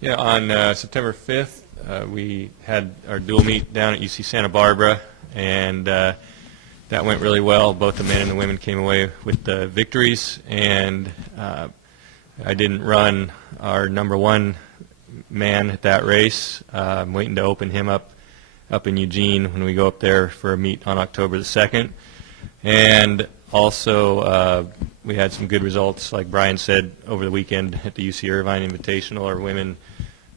Yeah, on September 5th, we had our dual meet down at UC Santa Barbara, and that went really well. Both the men and the women came away with victories, and I didn't run our number one man at that race. I'm waiting to open him up in Eugene when we go up there for a meet on October the 2nd. And also, we had some good results, like Brian said, over the weekend at the UC Irvine Invitational. Our women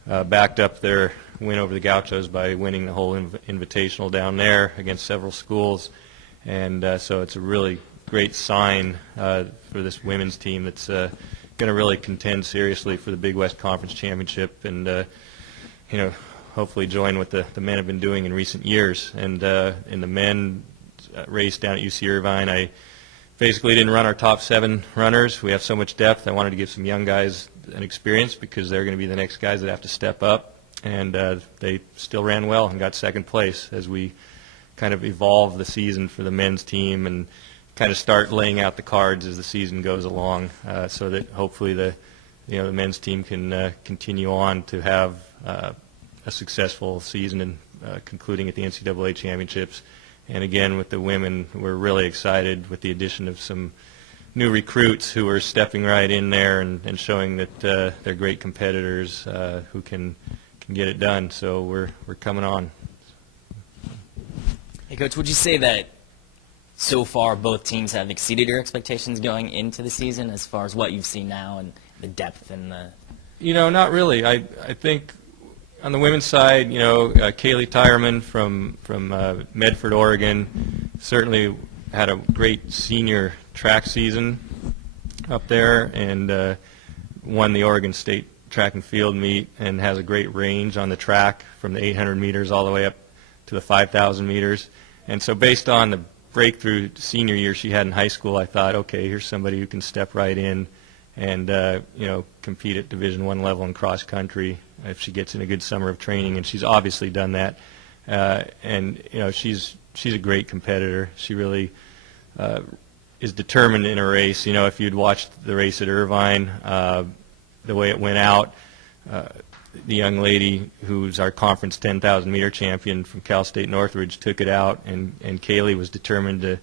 backed up their win over the Gauchos by winning the whole invitational down there against several schools. And so it's a really great sign for this women's team that's going to really contend seriously for the Big West Conference Championship and, hopefully join what the men have been doing in recent years. And in the men race down at UC Irvine, I basically didn't run our top 7 runners. We have so much depth. I wanted to give some young guys an experience because they're going to be the next guys that have to step up. And they still ran well and got second place as we kind of evolve the season for the men's team and kind of start laying out the cards as the season goes along, so that hopefully the men's team can continue on to have a successful season and concluding at the NCAA championships. And again, with the women, we're really excited with the addition of some new recruits who are stepping right in there and showing that they're great competitors who can get it done. So we're coming on. Hey, Coach, would you say that so far both teams have exceeded your expectations going into the season as far as what you've seen now and the depth and the... Not really. I think on the women's side, Kaylee Tyerman from Medford, Oregon, certainly had a great senior track season up there and won the Oregon State track and field meet and has a great range on the track from the 800 meters all the way up to the 5,000 meters. And so based on the breakthrough senior year she had in high school, I thought, okay, here's somebody who can step right in and compete at Division I level in cross country if she gets in a good summer of training, and she's obviously done that. And she's a great competitor. She really is determined in a race. If you'd watched the race at Irvine, the way it went out, the young lady who's our conference 10,000 meter champion from Cal State Northridge took it out, and Kaylee was determined to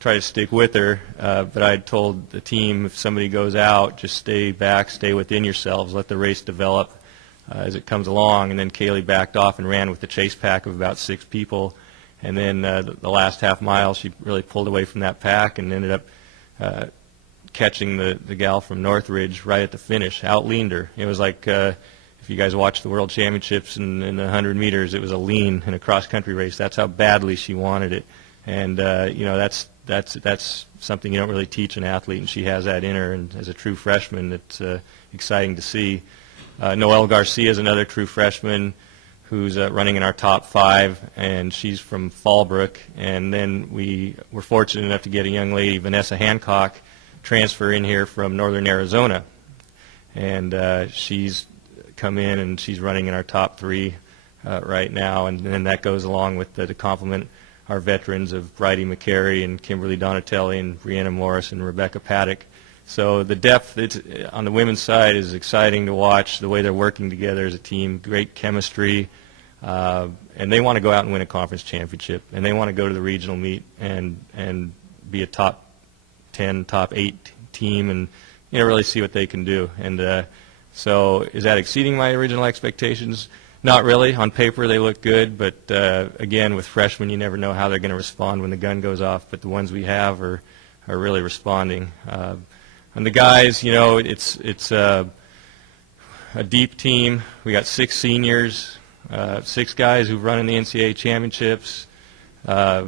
try to stick with her. But I told the team, if somebody goes out, just stay back, stay within yourselves, let the race develop as it comes along. And then Kaylee backed off and ran with the chase pack of about 6 people. And then the last half mile, she really pulled away from that pack and ended up catching the gal from Northridge right at the finish, out-leaned her. It was like, if you guys watched the World Championships in the 100 meters, it was a lean in a cross-country race. That's how badly she wanted it. And, that's something you don't really teach an athlete, and she has that in her. And as a true freshman, it's exciting to see. Noelle Garcia is another true freshman who's running in our top 5, and she's from Fallbrook. And then we were fortunate enough to get a young lady, Vanessa Hancock, transfer in here from Northern Arizona. And she's come in, and she's running in our top 3 right now. And then that goes along with to complement our veterans of Bridie McCary and Kimberly Donatelli and Brianna Morris and Rebecca Paddock. So the depth on the women's side is exciting to watch, the way they're working together as a team, great chemistry, and they want to go out and win a conference championship, and they want to go to the regional meet and be a top 10, top 8 team and really see what they can do. And so is that exceeding my original expectations? Not really. On paper they look good, but again, with freshmen you never know how they're going to respond when the gun goes off, but the ones we have are really responding. And the guys, it's a deep team. We got 6 seniors, 6 guys who've run in the NCAA championships, a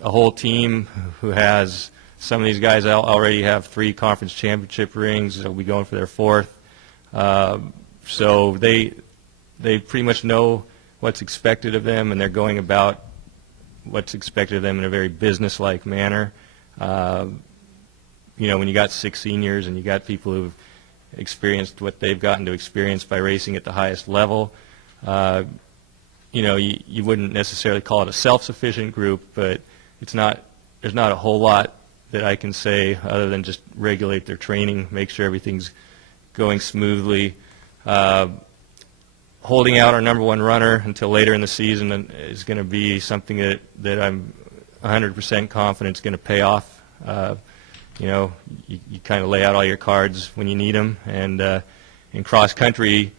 whole team who has, some of these guys already have 3 conference championship rings. They'll be going for their 4th. So they pretty much know what's expected of them, and they're going about what's expected of them in a very business-like manner. When you got 6 seniors and you got people who've experienced what they've gotten to experience by racing at the highest level, you wouldn't necessarily call it a self-sufficient group, but there's not a whole lot that I can say other than just regulate their training, make sure everything's going smoothly, Holding out our number one runner until later in the season is going to be something that I'm 100% confident is going to pay off. You kind of lay out all your cards when you need them, and in cross country,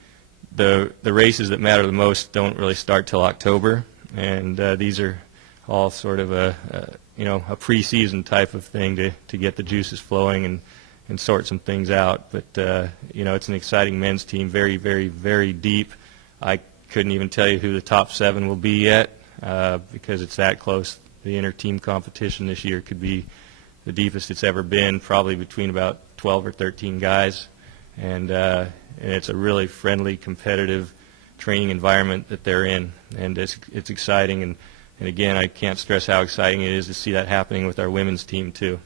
the races that matter the most don't really start till October, and these are all sort of a preseason type of thing to get the juices flowing and sort some things out. But it's an exciting men's team, very, very, very deep. I couldn't even tell you who the top 7 will be yet because it's that close. The inter-team competition this year could be the deepest it's ever been, probably between about 12 or 13 guys. And it's a really friendly, competitive training environment that they're in, and it's exciting. And again, I can't stress how exciting it is to see that happening with our women's team too.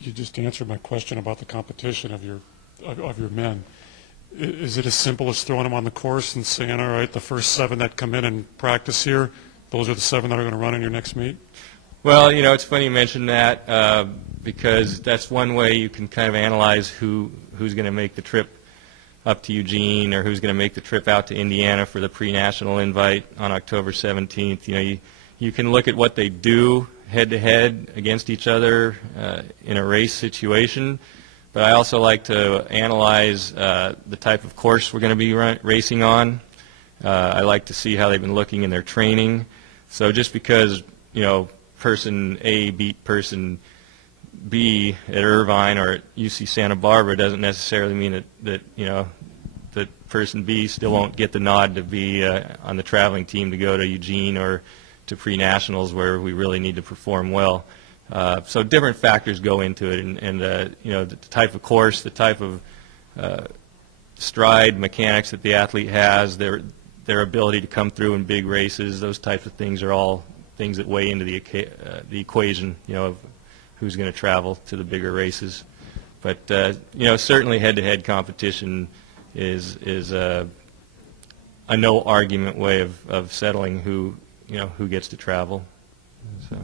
You just answered my question about the competition of your men. Is it as simple as throwing them on the course and saying, all right, the first 7 that come in and practice here, those are the 7 that are going to run in your next meet? Well, it's funny you mention that because that's one way you can kind of analyze who's going to make the trip up to Eugene or who's going to make the trip out to Indiana for the pre-national invite on October 17th. You can look at what they do head-to-head against each other in a race situation, but I also like to analyze the type of course we're going to be racing on. I like to see how they've been looking in their training. So just because, person A beat person B at Irvine or at UC Santa Barbara doesn't necessarily mean that person B still won't get the nod to be on the traveling team to go to Eugene or to pre-nationals where we really need to perform well. So different factors go into it, and the type of course, the type of stride mechanics that the athlete has, their ability to come through in big races, those types of things are all things that weigh into the equation, of who's going to travel to the bigger races. But certainly head-to-head competition is a no argument way of settling who gets to travel. So.